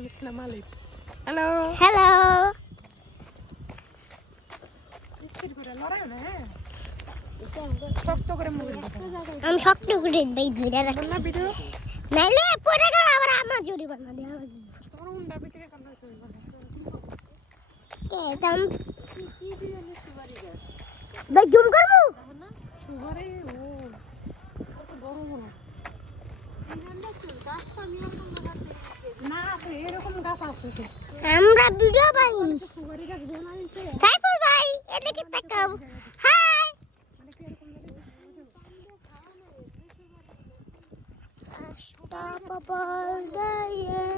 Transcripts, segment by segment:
সাইফুল ইসলাম আলিফ। Hello hello. স্থির করে লড়াই না, হ্যাঁ শক্ত করে মোবাইল আমি শক্ত করে ভাই ধরে রাখছি না ভিডিও নাইলে পড়ে গেল আবার আমার জরিমানা দেওয়া হবে। তরুণটা ভিতরে কান্না করবে কে দাম ভাই জুম করবো না সুগারে ও কত বড় বড় না এরকম গাছ আছে তো আমরা ভিডিও পাইনি। সুগারি গাছ বানাইছে সাইফুল ভাই এদিকে তাকাও। Hi Unstoppable, yeah.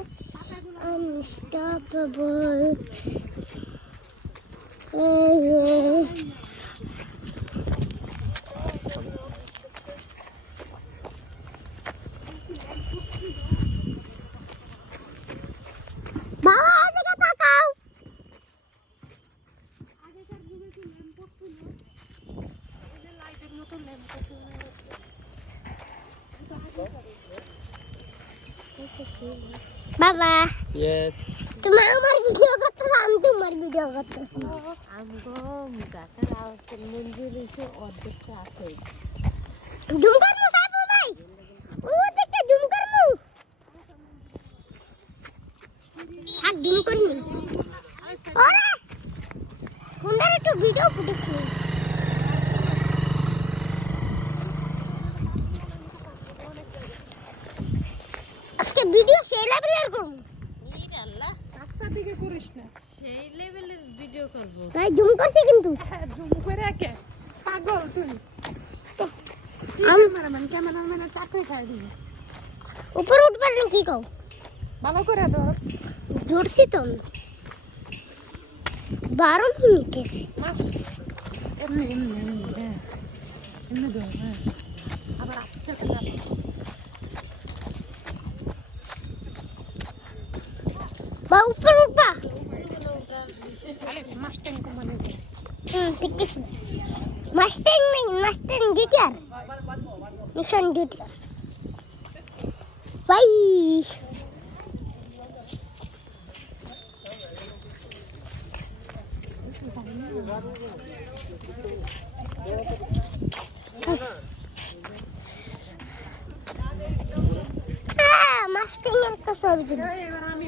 Unstoppable. Yeah. বাবা এদিকে তাকাও। আগেকার যুগে কি ল্যাম্প ছিল এই যে লাইটের মতো ল্যাম্প ছিল বাবা Yes. তুমি আমার ভিডিও করতেছ আমি তোমার ভিডিও করতেছি। আমগো গাছের আওয়াজের মঞ্জুর এসে অর্ধেকটা আছে জুম করবো সাইফুল ভাই ওই দিকটা জুম করবো থাক জুম করিনি ওরে ফোনটা একটু ভিডিও ফুটেজ নেই আজকে ভিডিও সেই লেভেলের করবো আল্লাহ রাস্তার দিকে করিস না সেই লেভেলের ভিডিও করব ভাই জুম করছি কিন্তু জুম করে রাখে পাগল তুই ক্যামেরাম্যানের চাকরি খাই দিবি উপরে উঠবার না কি কও ভালো করে ধর ধরছি তো আমি 12 মিনিট মাস এমনি এমনি এমনি হ্যাঁ এমনি ধর হ্যাঁ আবার আজকে বা উপরে উঠবা আরে মাস্টাং কোম্পানি ঠিক আছে মাস্টার নেই master guitar mission guitar by master এর কথা বলছি এবার আমি